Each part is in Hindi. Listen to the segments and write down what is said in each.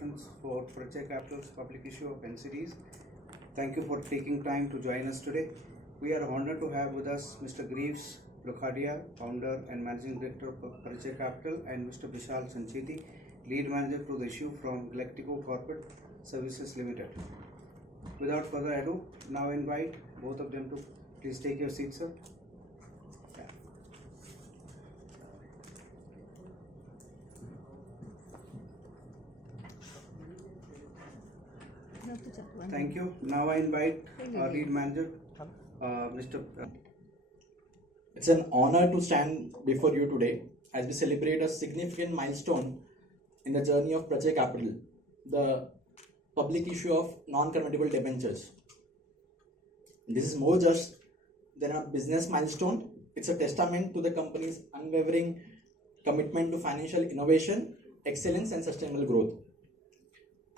conference for Prajay Capital's public issue of NCDs. Thank you for taking time to join us today. We are honored to have with us Mr. Greaves Lokhadia, founder and managing director of Prajay Capital, and Mr. Vishal Sancheti, lead manager to the issue from Galactico Corporate Services Limited. Without further ado, now invite both of them to please take your seats, sir. Thank you. Now I invite our lead manager, Mr. It's an honor to stand before you today as we celebrate a significant milestone in the journey of Prajay Capital, the public issue of non-convertible debentures. This is more just than a business milestone. It's a testament to the company's unwavering commitment to financial innovation, excellence, and sustainable growth.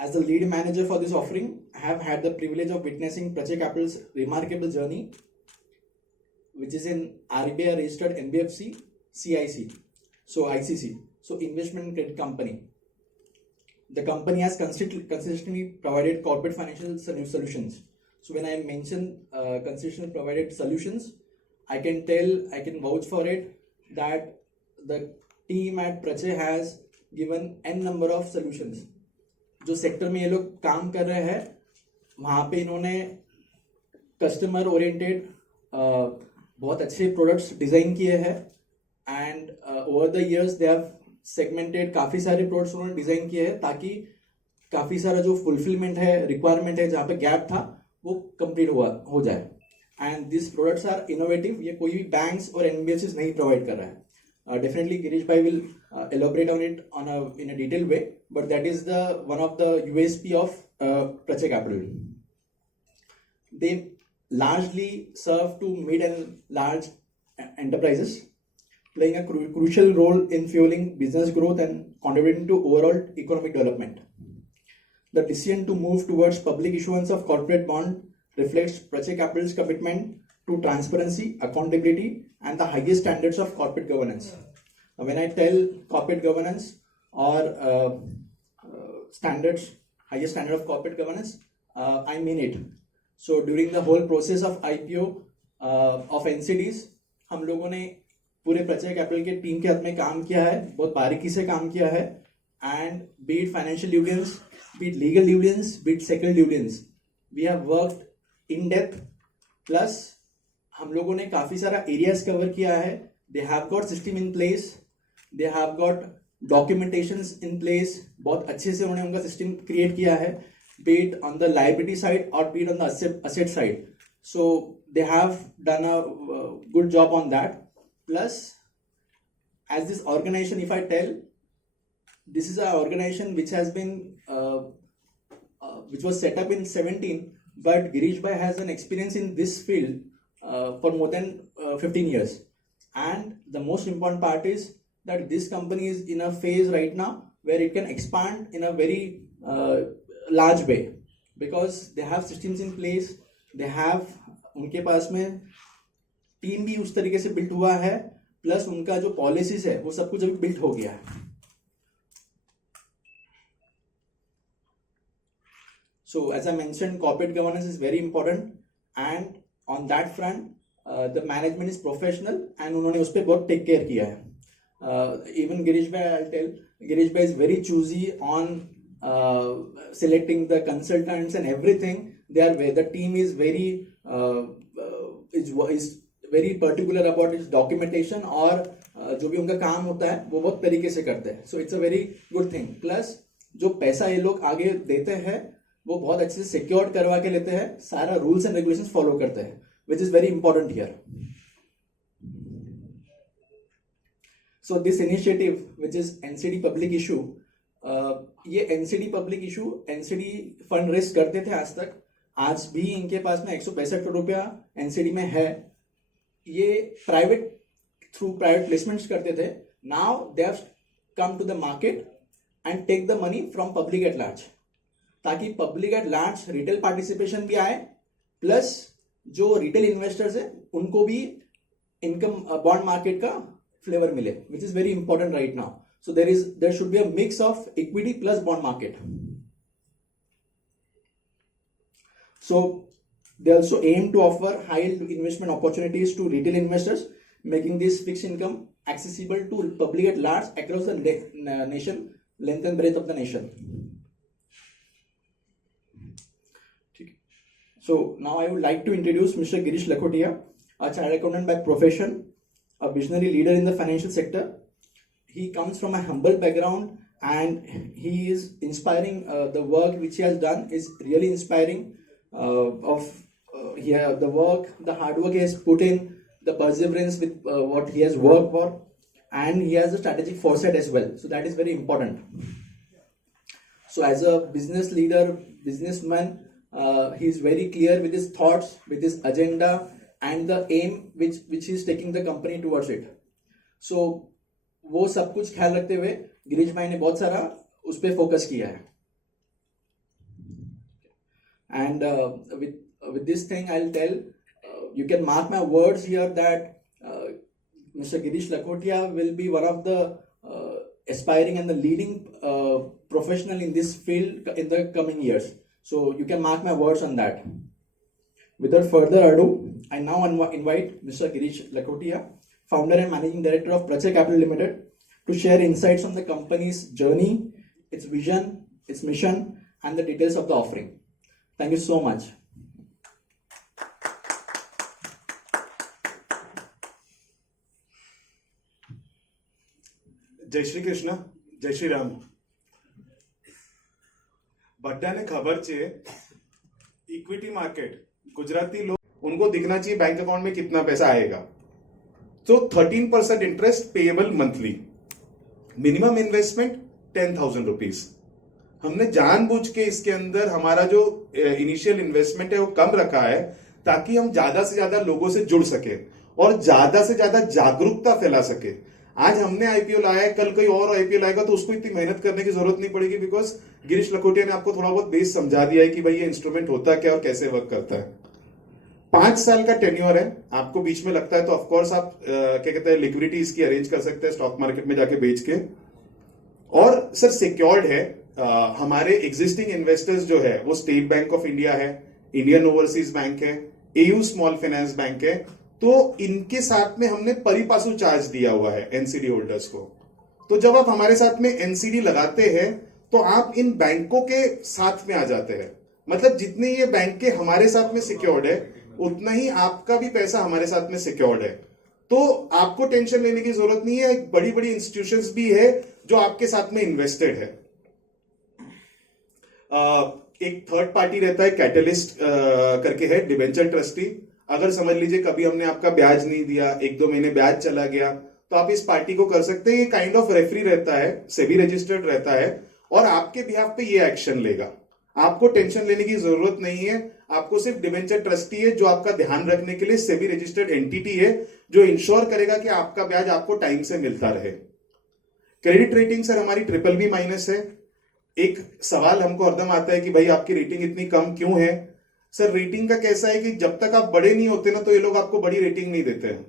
As the lead manager for this offering, I have had the privilege of witnessing Prajay Capital's remarkable journey, which is in RBI registered NBFC, ICC, so investment credit company. The company has consistently provided corporate financial solutions. So when I mention consistently provided solutions, I can vouch for it that the team at Prajay has given n number of solutions. जो सेक्टर में ये लोग काम कर रहे हैं वहाँ पे इन्होंने कस्टमर ओरिएंटेड बहुत अच्छे प्रोडक्ट्स डिज़ाइन किए हैं and over the years they have segmented काफ़ी सारे प्रोडक्ट्स उन्होंने डिज़ाइन किए हैं ताकि काफ़ी सारा जो फुलफिलमेंट है रिक्वायरमेंट है जहाँ पे गैप था वो कंप्लीट हो जाए and this products are innovative. ये कोई भी बैंक्स और एनबीएफसीज नहीं प्रोवाइड कर रहा है. Definitely Girish bhai will elaborate on it in a detailed way, but that is one of the USP of Prajay Capital. They largely serve to mid and large enterprises, playing a crucial role in fueling business growth and contributing to overall economic development. The decision to move towards public issuance of corporate bond reflects Prajay Capital's commitment to transparency, accountability, and the highest standards of corporate governance. When I tell corporate governance or highest standard of corporate governance, I mean it. So during the whole process of IPO of NCDs, हम लोगों ने पूरे प्रजय कैपिटल के टीम के हाथ में काम किया है, बहुत बारीकी से काम किया है, and be it financial due diligence, be it legal due diligence, be it second due diligence, we have worked in depth. Plus हम लोगों ने काफ़ी सारा एरियाज कवर किया है. They have got system in place, they have got documentations in place. बहुत अच्छे से उन्होंने उनका सिस्टम क्रिएट किया है, be it on the liability side और be it on the asset side. So they have done a good job on that. Plus as this organisation, if I tell, this is an organization which has been which was set up in 17, but Girish bhai has an experience in this field for more than 15 years. And the most important part is that this company is in a phase right now where it can expand in a very large way because they have systems in place. They have उनके पास में टीम भी उस तरीके से बिल्ट हुआ है, प्लस उनका जो पॉलिसीज है वो सब कुछ अभी बिल्ट हो गया है. So as I mentioned, corporate governance is very important, and on that front, the management is professional and उन्होंने उस पर बहुत take care किया है. Even Girish bhai, I'll tell, Girish bhai is very choosy on selecting the consultants and everything. The team is is very particular about its documentation और जो भी उनका काम होता है वो बहुत तरीके से करते हैं. So it's a very good thing. Plus जो पैसा ये लोग आगे देते हैं वो बहुत अच्छे से सिक्योर करवा के लेते हैं, सारा रूल्स एंड रेगुलेशंस फॉलो करते हैं, which is very important here. So this initiative which is NCD public issue, ये NCD public issue NCD fund raise करते थे आज तक. आज भी इनके पास में 165 करोड़ रुपया एनसीडी में है. ये थ्रू प्राइवेट प्लेसमेंट्स करते थे. Now they have come to the market and take the money from public at large, ताकि public at large retail participation भी आए, प्लस जो रिटेल इन्वेस्टर्स है उनको भी इनकम बॉन्ड मार्केट का फ्लेवर मिले, which is very important right now. So there should be a mix of equity plus bond market. So they also aim to offer high yield investment opportunities to retail investors, making this fixed income accessible to public at large across the nation, length and breadth of the nation. So now I would like to introduce Mr. Girish Lakhotia, a chartered accountant by profession, a visionary leader in the financial sector. He comes from a humble background and he is inspiring. The work which he has done is really inspiring. The work, the hard work he has put in, the perseverance with what he has worked for, and he has a strategic foresight as well. So that is very important. So as a business leader, businessman, he is very clear with his thoughts, with his agenda, and the aim which he is taking the company towards it. So वो सब कुछ ख्याल रखते हुए गिरीश भाई ने बहुत सारा उस पर फोकस किया है. And with this thing I'll tell, you can mark my words here that Mr. Girish Lakhotia will be one of the aspiring and the leading professional in this field in the coming years. So you can mark my words on that. Without further ado, I now invite Mr. Girish Lakhotia, founder and managing director of Prachay Capital Limited, to share insights on the company's journey, its vision, its mission, and the details of the offering. Thank you so much. જય શ્રી કૃષ્ણ, જય શ્રી રામ. બધાને ખબર છે इक्विटी मार्केट गुजराती लोग उनको दिखना चाहिए बैंक अकाउंट में कितना पैसा आएगा. तो 13% interest payable monthly, minimum investment 10,000 rupees. हमने जानबूझ के इसके अंदर हमारा जो इनिशियल इन्वेस्टमेंट है वो कम रखा है ताकि हम ज्यादा से ज्यादा लोगों से जुड़ सके और ज्यादा से ज्यादा जागरूकता फैला सके. आज हमने आईपीओ लाया है, कल कोई और आईपीओ लाएगा तो उसको इतनी मेहनत करने की जरूरत नहीं पड़ेगी, बिकॉज गिरीश लखोटिया ने आपको थोड़ा बहुत बेस समझा दिया है कि भाई ये इंस्ट्रूमेंट होता क्या और कैसे वर्क करता है. 5 साल का टेन्योर है. आपको बीच में लगता है तो ऑफकोर्स आप क्या कहते हैं लिक्विडिटी इसकी अरेंज कर सकते हैं स्टॉक मार्केट में जाके बेच के. और सर सिक्योर्ड है. हमारे एग्जिस्टिंग इन्वेस्टर्स जो है वो स्टेट बैंक ऑफ इंडिया है, इंडियन ओवरसीज बैंक है, एयू स्मॉल फाइनेंस बैंक है. तो इनके साथ में हमने परिपासु चार्ज दिया हुआ है एनसीडी होल्डर्स को. तो जब आप हमारे साथ में एनसीडी लगाते हैं तो आप इन बैंकों के साथ में आ जाते हैं. मतलब जितने ये बैंक के हमारे साथ में सिक्योर्ड है उतना ही आपका भी पैसा हमारे साथ में सिक्योर्ड है. तो आपको टेंशन लेने की जरूरत नहीं है. बड़ी बड़ी इंस्टीट्यूशंस भी है जो आपके साथ में इन्वेस्टेड है. एक थर्ड पार्टी रहता है, कैटलिस्ट करके है, डिबेंचर ट्रस्टी. अगर समझ लीजिए कभी हमने आपका ब्याज नहीं दिया, 1-2 महीने ब्याज चला गया, तो आप इस पार्टी को कर सकते हैं. ये काइंड ऑफ रेफरी रहता है, सेबी रजिस्टर्ड रहता है और आपके बिहाफ पे ये एक्शन लेगा. आपको टेंशन लेने की जरूरत नहीं है. आपको सिर्फ डिबेंचर ट्रस्टी है जो आपका ध्यान रखने के लिए सेबी रजिस्टर्ड एंटिटी है जो इंश्योर करेगा कि आपका ब्याज आपको टाइम से मिलता रहे. क्रेडिट रेटिंग सर हमारी BBB- है. एक सवाल हमको हरदम आता है कि भाई आपकी रेटिंग इतनी कम क्यों है. सर रेटिंग का कैसा है कि जब तक आप बड़े नहीं होते ना तो ये लोग आपको बड़ी रेटिंग नहीं देते हैं.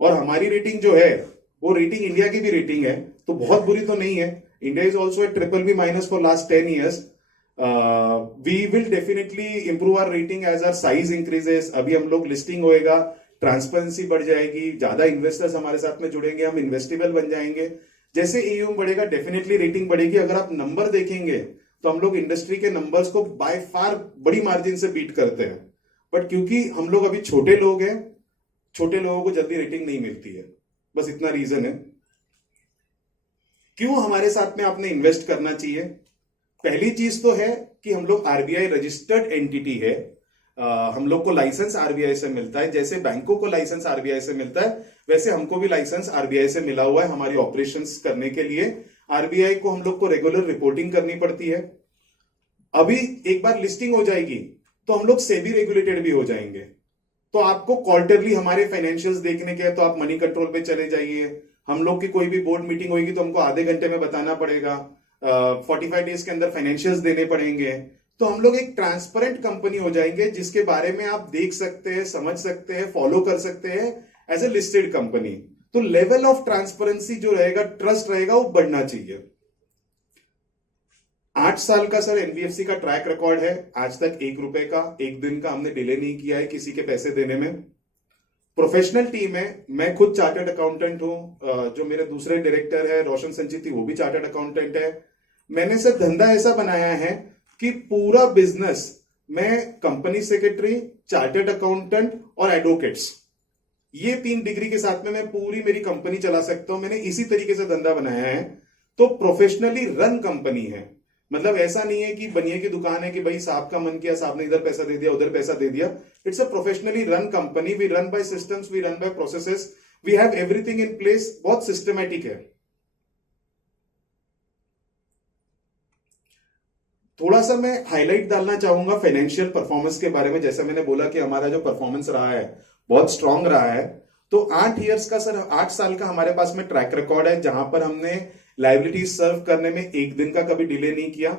और हमारी रेटिंग जो है वो रेटिंग इंडिया की भी रेटिंग है, तो बहुत बुरी तो नहीं है. India is also a BBB- for last 10 years. We will definitely improve our rating as our size increases. अभी हम लोग लिस्टिंग होएगा, ट्रांसपेरेंसी बढ़ जाएगी, ज्यादा इन्वेस्टर्स हमारे साथ में जुड़ेंगे, हम इन्वेस्टेबल बन जाएंगे. जैसे एयूएम बढ़ेगा डेफिनेटली रेटिंग बढ़ेगी. अगर आप नंबर देखेंगे तो हम लोग इंडस्ट्री के नंबर्स को बाय फार बड़ी मार्जिन से बीट करते हैं. बट क्योंकि हम लोग अभी छोटे लोग हैं, छोटे लोगों को जल्दी रेटिंग नहीं मिलती है. बस इतना रीजन है. क्यों हमारे साथ में आपने इन्वेस्ट करना चाहिए? पहली चीज तो है कि हम लोग आरबीआई रजिस्टर्ड एंटिटी है. हम लोग को लाइसेंस आरबीआई से मिलता है. जैसे बैंकों को लाइसेंस आरबीआई से मिलता है वैसे हमको भी लाइसेंस आरबीआई से मिला हुआ है हमारी ऑपरेशंस करने के लिए. आरबीआई को हम लोग को रेगुलर रिपोर्टिंग करनी पड़ती है. अभी एक बार लिस्टिंग हो जाएगी तो हम लोग सेबी रेगुलेटेड भी हो जाएंगे. तो आपको क्वार्टरली हमारे फाइनेंशियल्स देखने के हैं तो आप मनी कंट्रोल पे चले जाइए. हम लोग की कोई भी बोर्ड मीटिंग होगी तो हमको आधे घंटे में बताना पड़ेगा. 45 डेज के अंदर फाइनेंशियल्स देने पड़ेंगे. तो हम लोग एक ट्रांसपेरेंट कंपनी हो जाएंगे जिसके बारे में आप देख सकते हैं, समझ सकते हैं, फॉलो कर सकते हैं एज ए लिस्टेड कंपनी. तो लेवल ऑफ ट्रांसपेरेंसी जो रहेगा, ट्रस्ट रहेगा, वो बढ़ना चाहिए. 8 साल का सर एनबीएफसी का ट्रैक रिकॉर्ड है, आज तक 1 रुपए का 1 दिन का हमने डिले नहीं किया है किसी के पैसे देने में। प्रोफेशनल टीम है, मैं खुद चार्टर्ड अकाउंटेंट हूं, जो मेरे दूसरे डायरेक्टर है रोशन संजीती वो भी चार्टर्ड अकाउंटेंट है। मैंने सर धंधा ऐसा बनाया है कि पूरा बिजनेस मैं कंपनी सेक्रेटरी, चार्टर्ड अकाउंटेंट और एडवोकेट्स, ये 3 डिग्री के साथ में मैं पूरी मेरी कंपनी चला सकता हूं। मैंने इसी तरीके से धंधा बनाया है, तो प्रोफेशनली रन कंपनी है। मतलब ऐसा नहीं है कि बनिए की दुकान है कि भाई साहब का मन किया, साहब ने इधर पैसा दे दिया, उधर पैसा दे दिया। It's a professionally run company, we run by systems, we run by processes, we have everything in place, बहुत सिस्टमैटिक है। थोड़ा सा मैं हाईलाइट डालना चाहूंगा फाइनेंशियल परफॉर्मेंस के बारे में। जैसा मैंने बोला कि हमारा जो परफॉर्मेंस रहा है बहुत स्ट्रांग रहा है, तो 8 इयर्स का सर 8 साल का हमारे पास में ट्रैक रिकॉर्ड है, जहां पर हमने लाइबिलिटीज सर्व करने में 1 दिन का कभी डिले नहीं किया,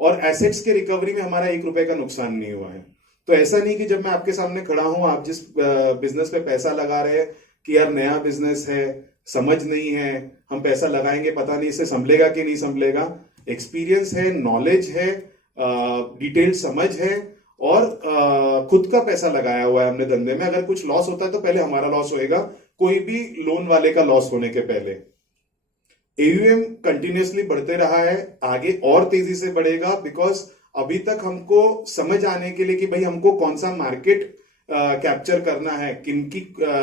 और एसेट्स के रिकवरी में हमारा 1 रुपए का नुकसान नहीं हुआ है। तो ऐसा नहीं कि जब मैं आपके सामने खड़ा हूं, आप जिस बिजनेस पे पैसा लगा रहे हैं कि यार नया बिजनेस है, समझ नहीं है, हम पैसा लगाएंगे पता नहीं इससे संभलेगा कि नहीं संभलेगा। एक्सपीरियंस है, नॉलेज है, डिटेल्ड समझ है, और खुद का पैसा लगाया हुआ है हमने धंधे में। अगर कुछ लॉस होता है तो पहले हमारा लॉस होएगा, कोई भी लोन वाले का लॉस होने के पहले। एयूएम कंटिन्यूसली बढ़ते रहा है, आगे और तेजी से बढ़ेगा, बिकॉज अभी तक हमको समझ आने के लिए कि भाई हमको कौन सा मार्केट कैप्चर करना है, किनकी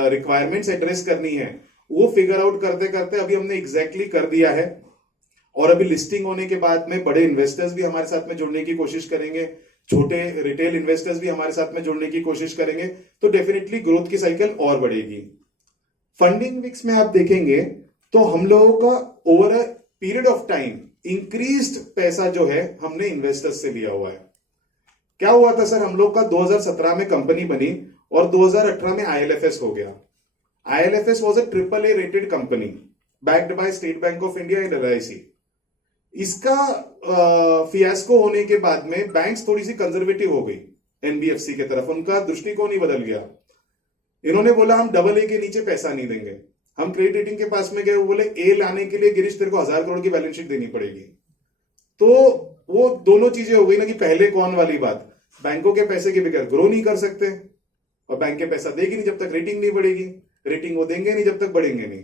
रिक्वायरमेंट्स एड्रेस करनी है, वो फिगर आउट करते करते अभी हमने एग्जैक्टली कर दिया है। और अभी लिस्टिंग होने के बाद में बड़े इन्वेस्टर्स भी हमारे साथ में जुड़ने की कोशिश करेंगे, छोटे रिटेल इन्वेस्टर्स भी हमारे साथ में जुड़ने की कोशिश करेंगे, तो डेफिनेटली ग्रोथ की साइकिल और बढ़ेगी। फंडिंग मिक्स में आप देखेंगे तो हम लोगों का over a period of time increased पैसा जो है हमने इन्वेस्टर्स से लिया हुआ है। क्या हुआ था सर, हम लोग का 2017 में कंपनी बनी और 2018 में आईएलएफएस हो गया। IL&FS was a AAA rated company backed by state bank of India and LIC. इसका फियास्को होने के बाद में बैंक्स थोड़ी सी कंजर्वेटिव हो गई एनबीएफसी के तरफ, उनका दृष्टिकोण ही बदल गया। इन्होंने बोला हम AA के नीचे पैसा नहीं देंगे। हम क्रेडिट रेटिंग के पास में गए, वो बोले ए लाने के लिए गिरीश तेरे को 1000 करोड़ की बैलेंस शीट देनी पड़ेगी। तो वो दोनों चीजें हो गई ना कि पहले कौन वाली बात, बैंकों के पैसे के बगैर ग्रो नहीं कर सकते, और बैंक के पैसा देगी नहीं जब तक रेटिंग नहीं बढ़ेगी, रेटिंग वो देंगे नहीं जब तक बढ़ेंगे नहीं।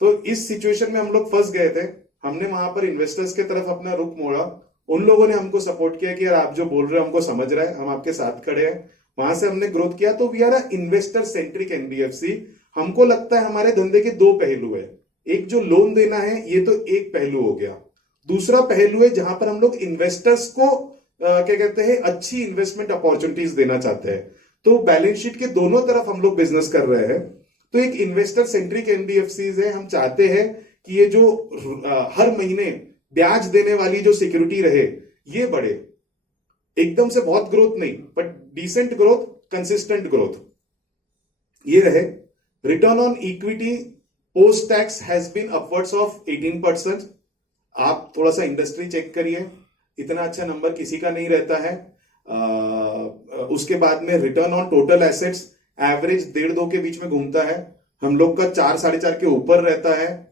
तो इस सिचुएशन में हम लोग फंस गए थे। हमने वहां पर इन्वेस्टर्स की तरफ अपना रुख मोड़ा, उन लोगों ने हमको सपोर्ट किया कि यार आप जो बोल रहे हो हमको समझ रहा है, हम आपके साथ खड़े हैं। वहां से हमने ग्रोथ किया। तो we are a investor centric NBFC. हमको लगता है हमारे धंधे के 2 पहलू है, एक जो लोन देना है ये तो एक पहलू हो गया, दूसरा पहलू है जहां पर हम लोग इन्वेस्टर्स को क्या कहते हैं अच्छी इन्वेस्टमेंट अपॉर्चुनिटीज देना चाहते हैं। तो बैलेंस शीट के दोनों तरफ हम लोग बिजनेस कर रहे हैं। तो एक इन्वेस्टर सेंट्रिक एनबीएफसीज है। हम चाहते हैं कि ये जो हर महीने ब्याज देने वाली जो सिक्योरिटी रहे ये बढ़े, एकदम से बहुत ग्रोथ नहीं but decent growth, consistent growth ये रहे। Return on equity post tax has been upwards of 18%। आप थोड़ा सा इंडस्ट्री चेक करिए, इतना अच्छा नंबर किसी का नहीं रहता है। उसके बाद में return on total assets average 1.5-2 के बीच में घूमता है, हम लोग का 4-4.5 के ऊपर रहता है।